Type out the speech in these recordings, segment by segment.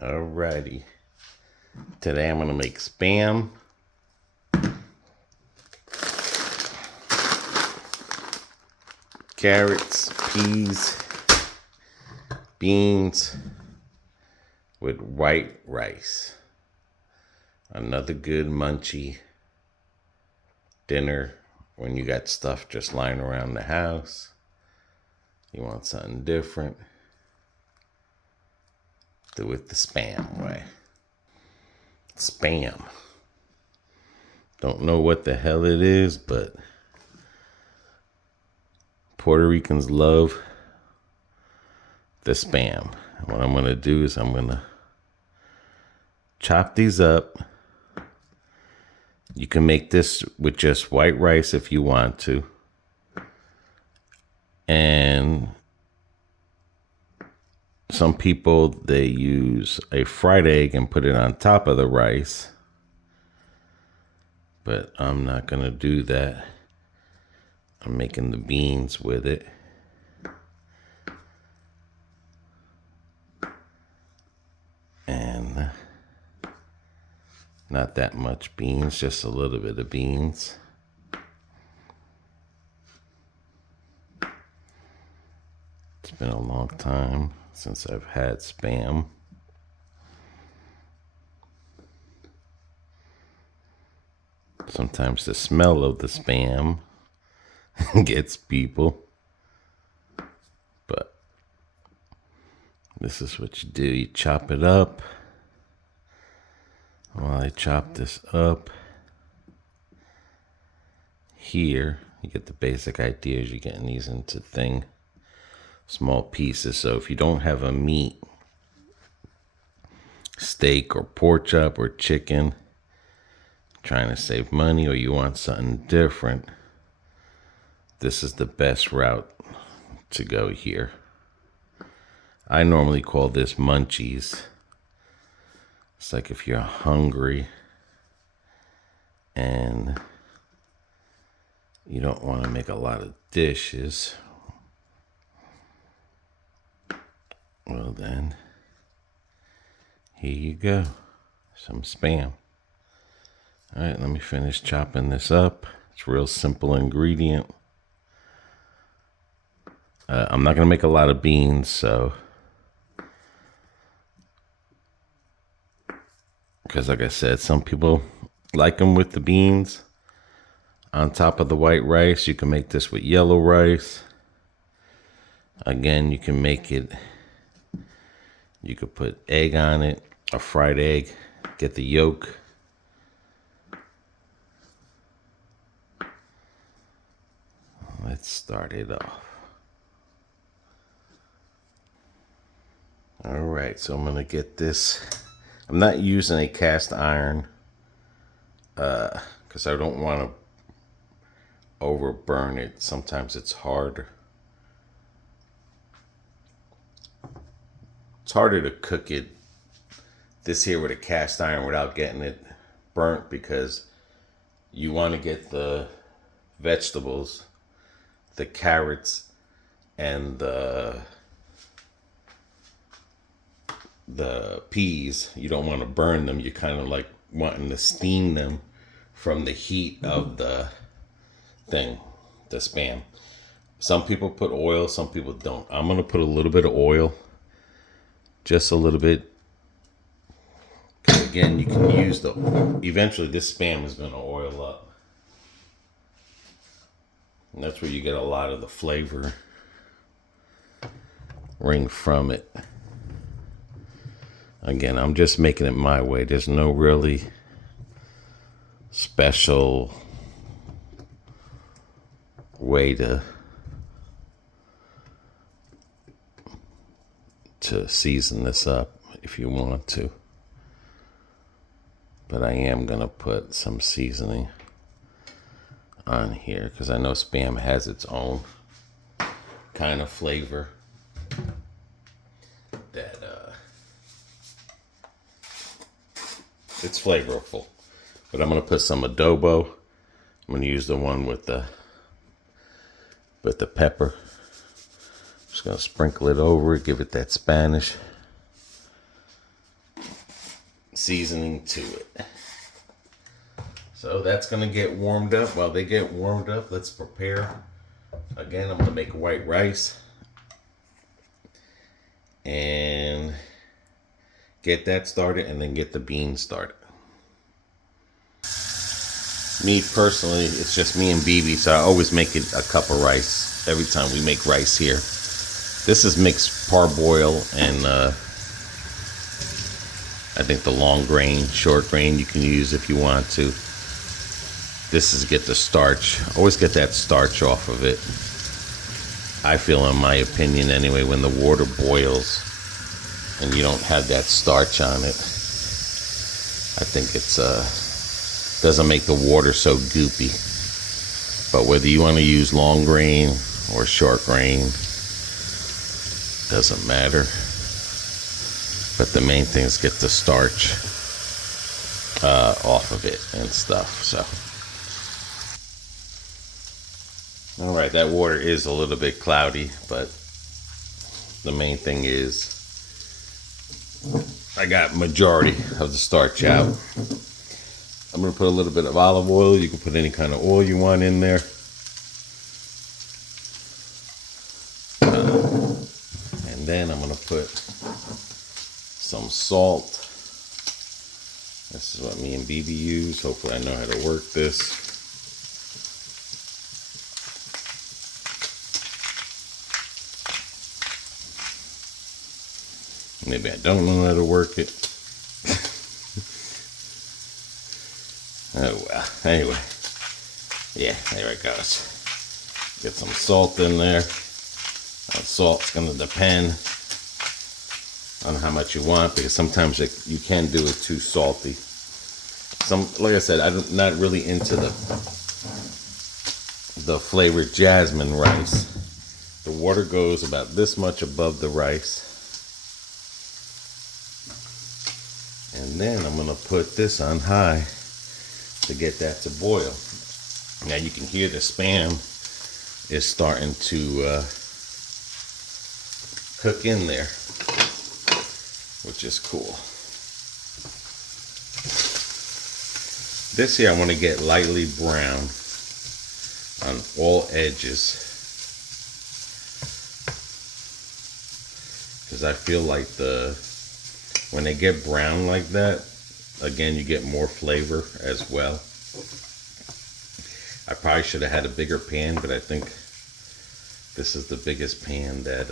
Alrighty. Today I'm gonna make Spam. Carrots, peas, beans with white rice. Another good munchy dinner when you got stuff just lying around the house. You want something different. Do it the Spam way. Spam. Don't know what the hell it is, but Puerto Ricans love the Spam. What I'm going to do is I'm going to chop these up. You can make this with just white rice if you want to. And some people, they use a fried egg and put it on top of the rice. But I'm not going to do that. I'm making the beans with it. And not that much beans, just a little bit of beans. It's been a long time since I've had Spam. Sometimes the smell of the Spam gets people. But this is what you do. You chop it up. While I chop this up here, you get the basic ideas. You're getting these into small pieces. So if you don't have a meat, steak or pork chop or chicken, trying to save money, or you want something different, this is the best route to go here. I normally call this Munchies. It's like if you're hungry and you don't want to make a lot of dishes, well then, here you go, some Spam. All right, let me finish chopping this up. It's a real simple ingredient. I'm not going to make a lot of beans, so, because like I said, some people like them with the beans on top of the white rice. You can make this with yellow rice. Again, you can make it, you could put egg on it, a fried egg, get the yolk. Let's start it off. All right, so I'm gonna get this. I'm not using a cast iron because I don't want to overburn it. Sometimes it's hard. It's harder to cook it this here with a cast iron without getting it burnt, because you want to get the vegetables, the carrots, and the peas. You don't want to burn them. You kind of like wanting to steam them from the heat of the thing, the Spam. Some people put oil, some people don't. I'm going to put a little bit of oil, just a little bit. Again, you can use eventually this Spam is going to oil up. And that's where you get a lot of the flavor ring from it. Again, I'm just making it my way. There's no really special way to season this up if you want to. But I am going to put some seasoning on here because I know Spam has its own kind of flavor that it's flavorful. But I'm going to put some adobo. I'm going to use the one with the pepper. Just going to sprinkle it over it, give it that Spanish seasoning to it. So that's going to get warmed up. While they get warmed up, let's prepare. Again, I'm going to make white rice and get that started, and then get the beans started. Me personally, it's just me and BB, so I always make it a cup of rice every time we make rice here. This is mixed parboil and I think the long grain, short grain you can use if you want to. This is get the starch. Always get that starch off of it. I feel, in my opinion anyway, when the water boils and you don't have that starch on it, I think it's doesn't make the water so goopy. But whether you want to use long grain or short grain, doesn't matter. But the main thing is get the starch off of it and stuff. So, all right, that water is a little bit cloudy, but the main thing is I got majority of the starch out. I'm going to put a little bit of olive oil. You can put any kind of oil you want in there. And then I'm going to put some salt. This is what me and BB use. Hopefully I know how to work this. Maybe I don't know how to work it. Oh well. Anyway. Yeah, there it goes. Get some salt in there. Salt's going to depend on how much you want, because sometimes you can do it too salty. Like I said, I'm not really into the flavored jasmine rice. The water goes about this much above the rice. And then I'm going to put this on high to get that to boil. Now you can hear the Spam is starting to cook in there, which is cool. This here I want to get lightly brown on all edges, because I feel like when they get brown like that, again, you get more flavor as well. I probably should have had a bigger pan, but I think this is the biggest pan that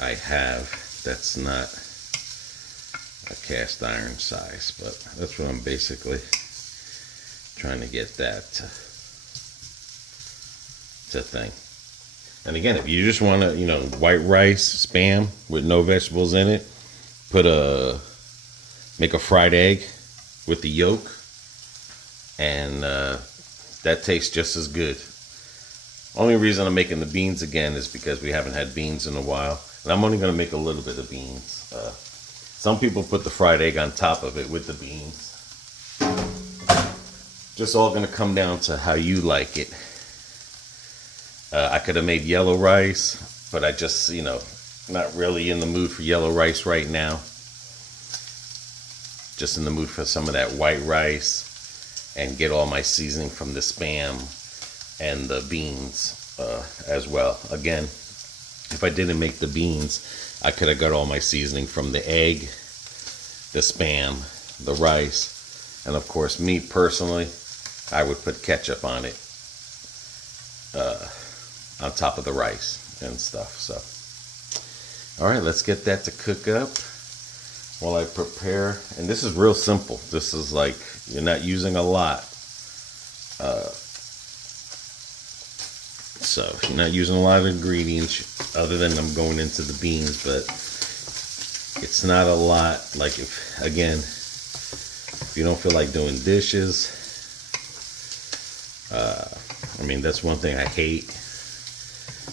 I have that's not a cast iron size, but that's what I'm basically trying to get that to thing. And again, if you just want to, white rice, Spam with no vegetables in it, make a fried egg with the yolk, and that tastes just as good. Only reason I'm making the beans again is because we haven't had beans in a while, and I'm only going to make a little bit of beans. Some people put the fried egg on top of it with the beans. Just all going to come down to how you like it. I could have made yellow rice, but I just, not really in the mood for yellow rice right now. Just in the mood for some of that white rice, and get all my seasoning from the Spam and the beans as well. Again, if I didn't make the beans, I could have got all my seasoning from the egg, the Spam, the rice, and of course, me personally, I would put ketchup on it, on top of the rice and stuff. So, all right, let's get that to cook up while I prepare. And this is real simple. This is like, you're not using a lot. So you're not using a lot of ingredients other than I'm going into the beans, but it's not a lot. Like if you don't feel like doing dishes, that's one thing I hate,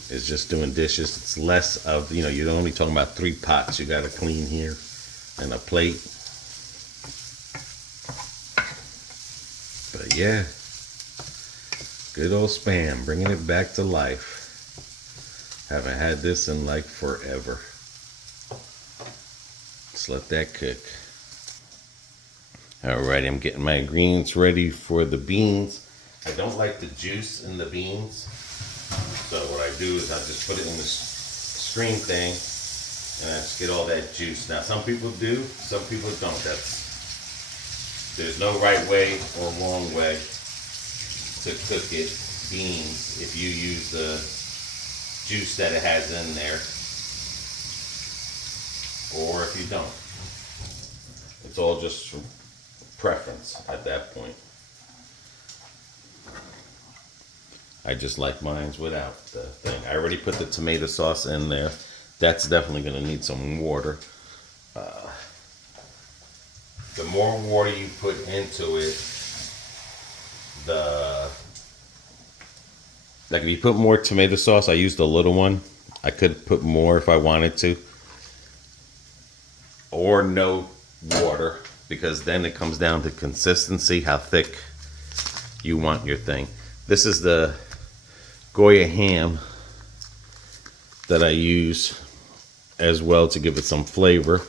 is just doing dishes. It's less of, you're only talking about 3 pots you got to clean here and a plate. But yeah, good old Spam, bringing it back to life. Haven't had this in like forever. Just let that cook. Alright, I'm getting my ingredients ready for the beans. I don't like the juice in the beans. So what I do is I just put it in the screen thing and I just get all that juice. Now some people do, some people don't. There's no right way or wrong way to cook it, beans, if you use the juice that it has in there, or if you don't. It's all just preference at that point. I just like mine without the thing. I already put the tomato sauce in there. That's definitely going to need some water. The more water you put into it, like if you put more tomato sauce, I used a little one. I could put more if I wanted to. Or no water, because then it comes down to consistency, how thick you want your thing. This is the Goya ham that I use as well to give it some flavor.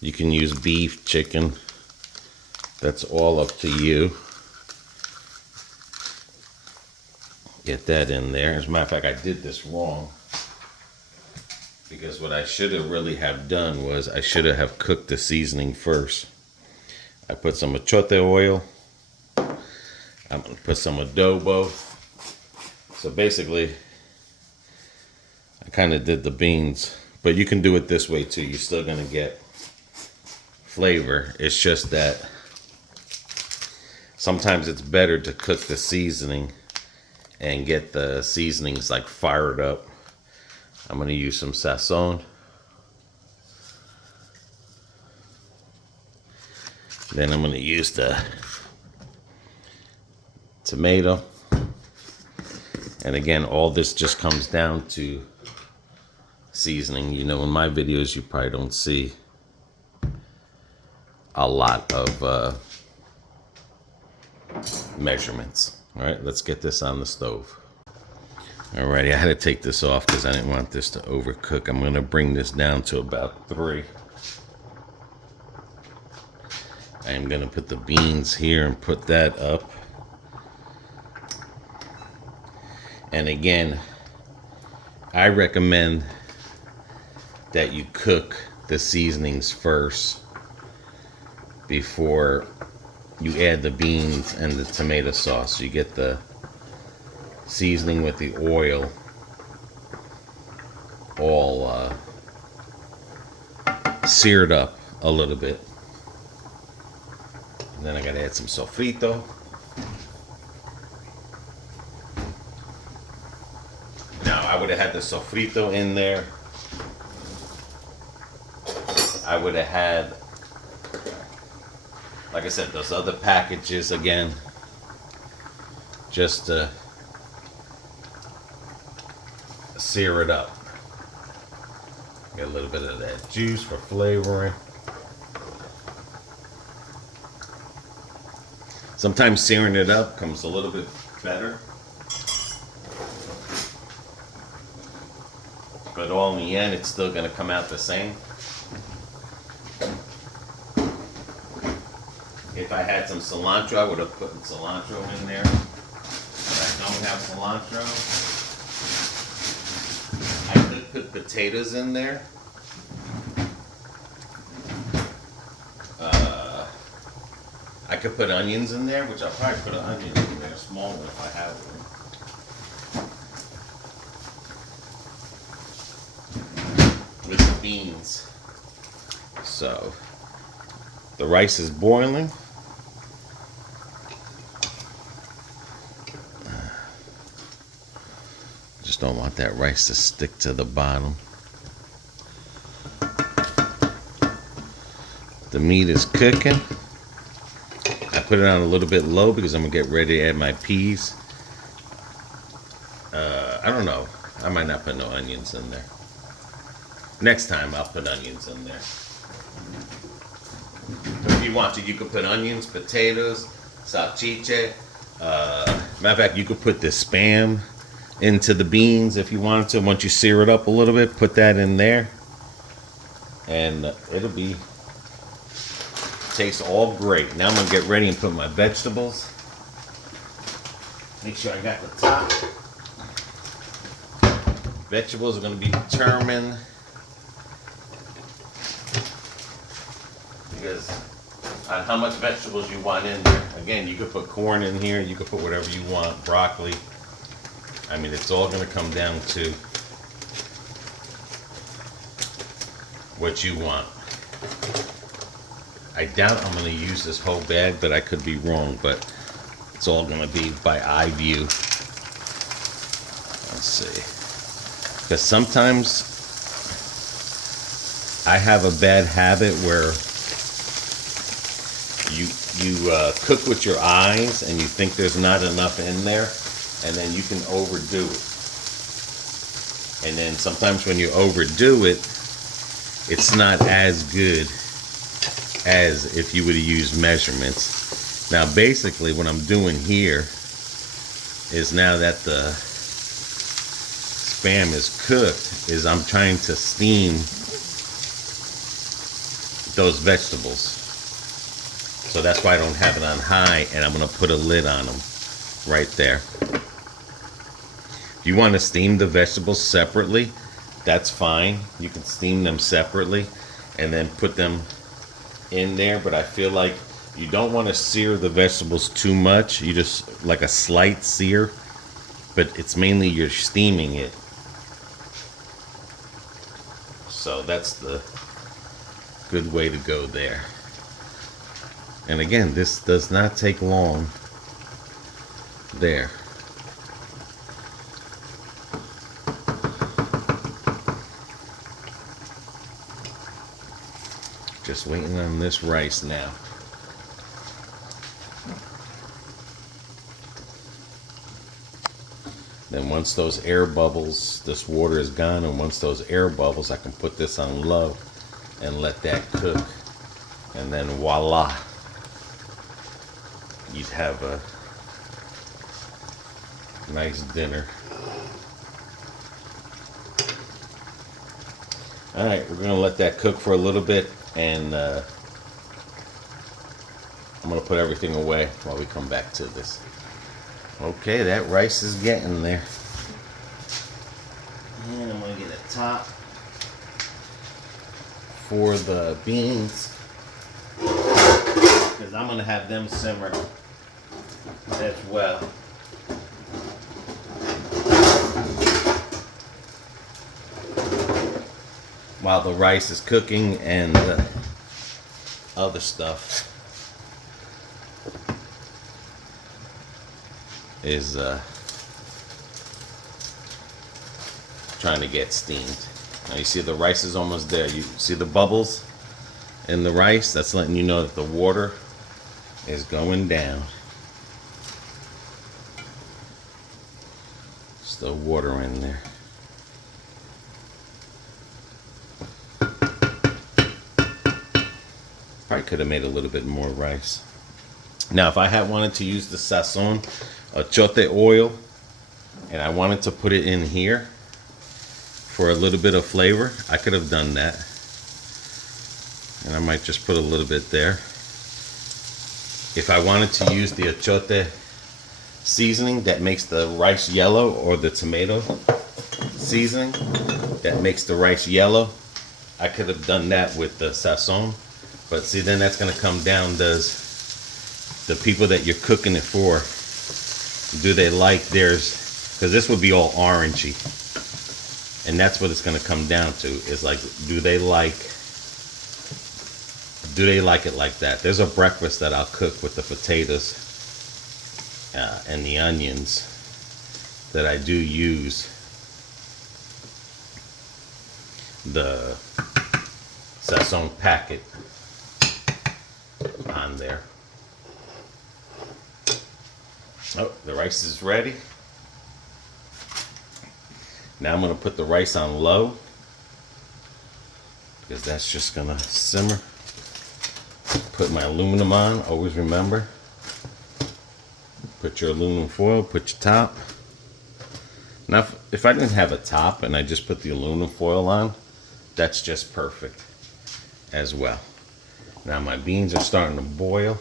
You can use beef, chicken. That's all up to you. Get that in there. As a matter of fact, I did this wrong. Because what I should have really have done was I should have cooked the seasoning first. I put some achote oil. I'm going to put some adobo. So basically, I kind of did the beans. But you can do it this way too. You're still going to get flavor. It's just that sometimes it's better to cook the seasoning and get the seasonings like fired up. I'm going to use some sazon. Then I'm going to use the tomato. And again, all this just comes down to seasoning. You know, in my videos, you probably don't see a lot of measurements. All right, let's get this on the stove. Alrighty, I had to take this off because I didn't want this to overcook. I'm going to bring this down to about 3. I am going to put the beans here and put that up. And again, I recommend that you cook the seasonings first before you add the beans and the tomato sauce. You get the seasoning with the oil all seared up a little bit. And then I gotta add some sofrito. Now I would have had the sofrito in there. I would have had, like I said, those other packages again, just to sear it up. Get a little bit of that juice for flavoring. Sometimes searing it up comes a little bit better. But all in the end, it's still going to come out the same. If I had some cilantro, I would have put cilantro in there. But I don't have cilantro. I could put potatoes in there. I could put onions in there, which I'll probably put an onion in there, a small one if I have one. With the beans. So, the rice is boiling. Just don't want that rice to stick to the bottom. The meat is cooking. I put it on a little bit low because I'm going to get ready to add my peas. I don't know. I might not put no onions in there. Next time I'll put onions in there. If you want to, you could put onions, potatoes, salchicha. Matter of fact, you could put the Spam into the beans if you wanted to. Once you sear it up a little bit, put that in there. and it'll be tastes all great. Now I'm gonna get ready and put my vegetables. Make sure I got the top. Vegetables are gonna be determined because on how much vegetables you want in there. Again, you could put corn in here, you could put whatever you want, broccoli. I mean, it's all gonna come down to what you want. I doubt I'm gonna use this whole bag, but I could be wrong, but it's all gonna be by eye view. Let's see. Because sometimes I have a bad habit where you cook with your eyes and you think there's not enough in there, and then you can overdo it. And then sometimes when you overdo it, it's not as good as if you would have used measurements. Now basically what I'm doing here is, now that the Spam is cooked, is I'm trying to steam those vegetables. So that's why I don't have it on high, and I'm going to put a lid on them right there. If you want to steam the vegetables separately, that's fine. You can steam them separately and then put them in there, but I feel like you don't want to sear the vegetables too much. You just like a slight sear, but it's mainly you're steaming it. So that's the good way to go there. And again, this does not take long. There. Just waiting on this rice now. Then once those air bubbles, this water is gone, and once those air bubbles, I can put this on low and let that cook. And then voila, you'd have a nice dinner. All right, we're gonna let that cook for a little bit, and I'm gonna put everything away while we come back to this. Okay, that rice is getting there. And I'm gonna get a top for the beans, because I'm gonna have them simmer as well. While the rice is cooking and the other stuff is trying to get steamed. Now you see the rice is almost there. You see the bubbles in the rice? That's letting you know that the water is going down. Still water in there. Probably could have made a little bit more rice. Now, if I had wanted to use the sazon, achote oil, and I wanted to put it in here for a little bit of flavor, I could have done that. And I might just put a little bit there. If I wanted to use the achote seasoning that makes the rice yellow, or the tomato seasoning that makes the rice yellow, I could have done that with the sazon. But see, then that's going to come down, does the people that you're cooking it for, do they like theirs? Because this would be all orangey. And that's what it's going to come down to, is like, do they like it like that? There's a breakfast that I'll cook with the potatoes and the onions that I do use the sazon packet on there. Oh, the rice is ready. Now I'm going to put the rice on low, because that's just going to simmer. Put my aluminum on. Always remember, put your aluminum foil, put your top. Now if I didn't have a top and I just put the aluminum foil on, that's just perfect. as well. Now my beans are starting to boil,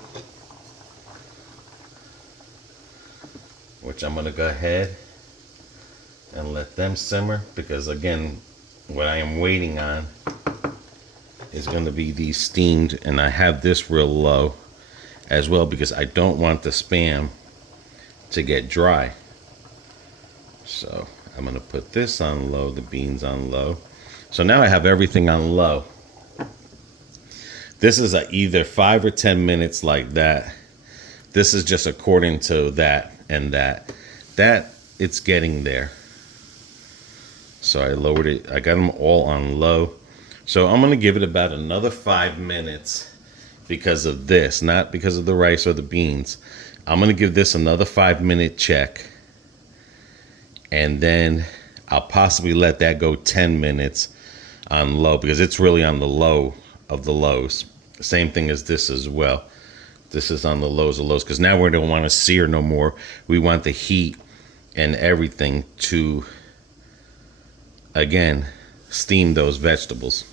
which I'm going to go ahead and let them simmer, because again, what I am waiting on is going to be these steamed, and I have this real low as well because I don't want the Spam to get dry. So I'm going to put this on low, the beans on low. So now I have everything on low. This is either 5 or 10 minutes like that. This is just according to that and that. That, it's getting there. So I lowered it. I got them all on low. So I'm going to give it about another 5 minutes because of this, not because of the rice or the beans. I'm going to give this another 5-minute check. And then I'll possibly let that go 10 minutes on low, because it's really on the low of the lows. Same thing as this as well. This is on the lows of lows, because now we don't want to sear no more. We want the heat and everything to, again, steam those vegetables.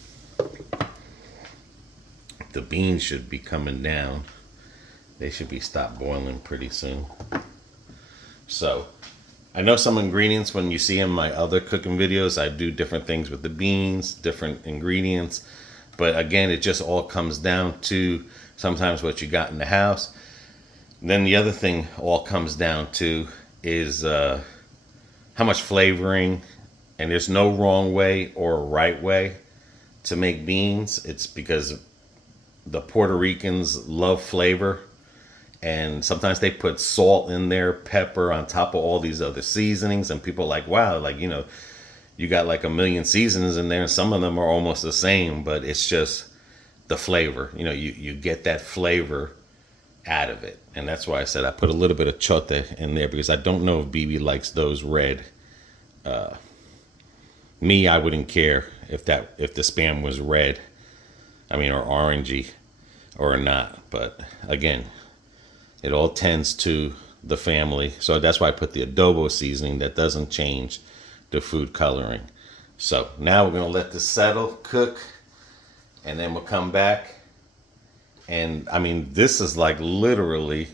The beans should be coming down. They should be stopped boiling pretty soon. So I know some ingredients, when you see in my other cooking videos, I do different things with the beans, different ingredients. But again, it just all comes down to sometimes what you got in the house. And then the other thing all comes down to is how much flavoring. And there's no wrong way or right way to make beans. It's because the Puerto Ricans love flavor. And sometimes they put salt in there, pepper on top of all these other seasonings. And people are like, wow, like, you know, you got like a million seasonings in there. And some of them are almost the same, but it's just the flavor. You know, you get that flavor out of it. And that's why I said I put a little bit of chote in there, because I don't know if BB likes those red. Me, I wouldn't care if the Spam was red. I mean, or orangey or not. But again, it all tends to the family. So that's why I put the adobo seasoning. That doesn't change the food coloring. So now we're going to let this settle, cook, and then we'll come back. And I mean, this is like literally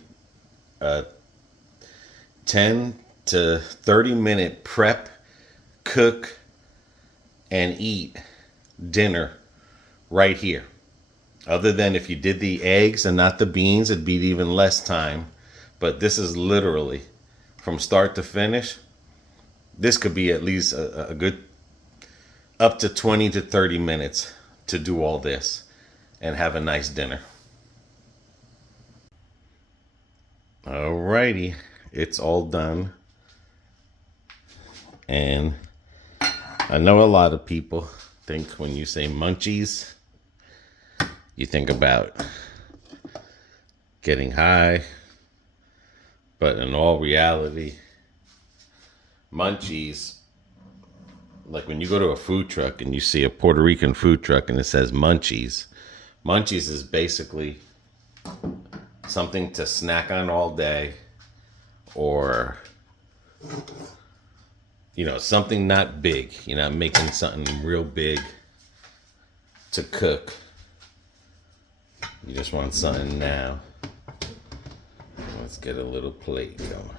a 10 to 30 minute prep, cook, and eat dinner right here. Other than if you did the eggs and not the beans, it'd be even less time. But this is literally from start to finish. This could be at least a good up to 20 to 30 minutes to do all this and have a nice dinner. Alrighty, it's all done. And I know a lot of people think when you say Munchies, you think about getting high, but in all reality, Munchies, like when you go to a food truck and you see a Puerto Rican food truck and it says Munchies, Munchies is basically something to snack on all day, or, you know, something not big. You're not making something real big to cook. You just want something now. Let's get a little plate going.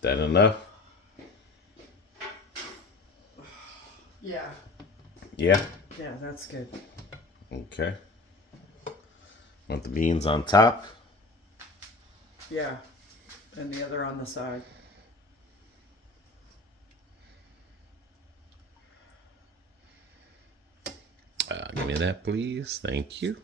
That enough? Yeah. Yeah? Yeah, that's good. Okay. Want the beans on top? Yeah. And the other on the side. Give me that, please. Thank you.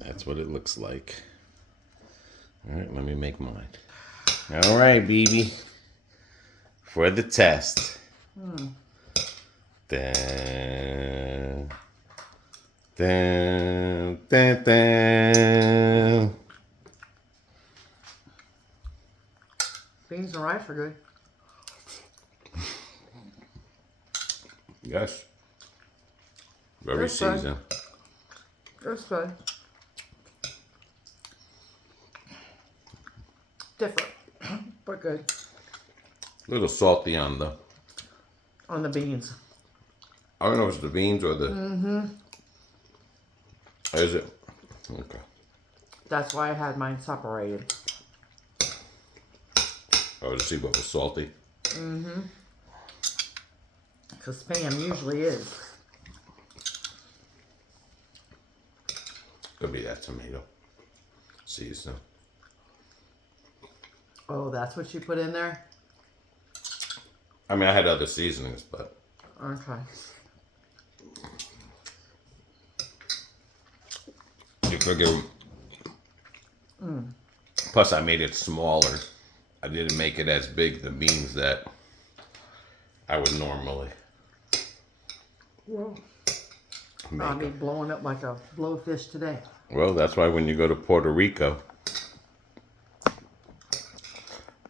That's what it looks like. All right, let me make mine. All right, BB. For the test. Dun, dun, dun, dun. Beans and rice are good. Yes. Very It's good. seasoned. It's good. Different, but good. A little salty on the... On the beans. I don't know if it's the beans or the... Is it? Okay. That's why I had mine separated. Oh, to see what was salty. Because Spam usually is. Could be that tomato seasoning. Oh, that's what you put in there? I mean, I had other seasonings, but... Okay. You figure... Plus, I made it smaller. I didn't make it as big, the beans that I would normally Well, make. I'll be blowing up like a blowfish today. Well, that's why when you go to Puerto Rico,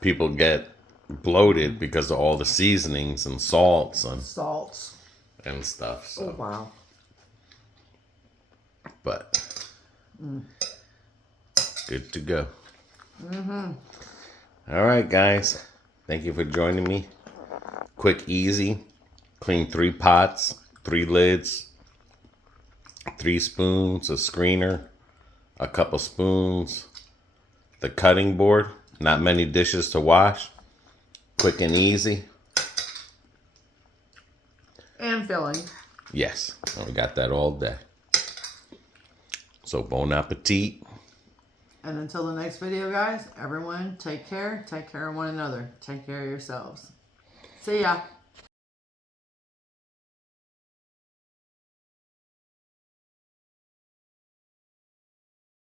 people get bloated because of all the seasonings and salts Salts. and stuff. So, Oh, wow. but good to go. All right, guys. Thank you for joining me. Quick, easy. Clean 3 pots, 3 lids, 3 spoons, a screener, a couple spoons, the cutting board. Not many dishes to wash. Quick and easy. And filling. Yes, we got that all day. So bon appetit. And until the next video, guys, everyone take care. Take care of one another. Take care of yourselves. See ya.